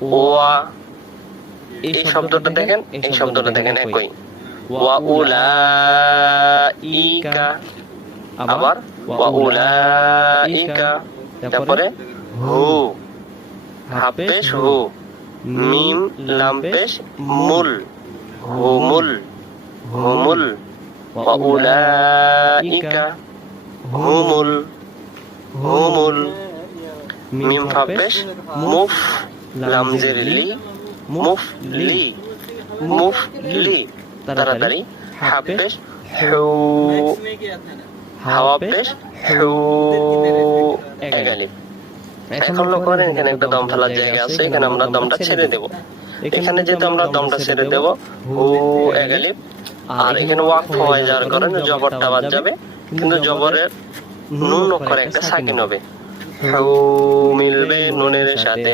ওয়া, এই শব্দটা দেখেন, এই শব্দটা দেখেন একই। ওয়া উলাইকা, আবার ওয়া উলাইকা, তারপরে হু, হা পেশ হু, মিম লাম পেশ মুল, হুমুল, হুমুল, ওয়া উলাইকা হুমুল, হুমুল, মিম ফা পেশ মুফ, লাম জের লি, মুফলি, মুফলি, তাড়াতাড়ি, হা পেশ হু, হাওয়া পেশ হু, এক আলিফ। এখন লক্ষ্য করেন এখানে একটা দম ফেলার জায়গা আছে, এখানে আমরা দমটা ছেড়ে দেব। এখানে যেহেতু আমরা দমটা ছেড়ে দেব, হু এক আলিফ, আর এখানে ওয়াকফ হয়ে যাওয়ার কারণে জবরটা বাদ যাবে, কিন্তু জবরের নুন অক্ষরে একটা সাকিন হবে। হু মিলবে নুনের সাথে।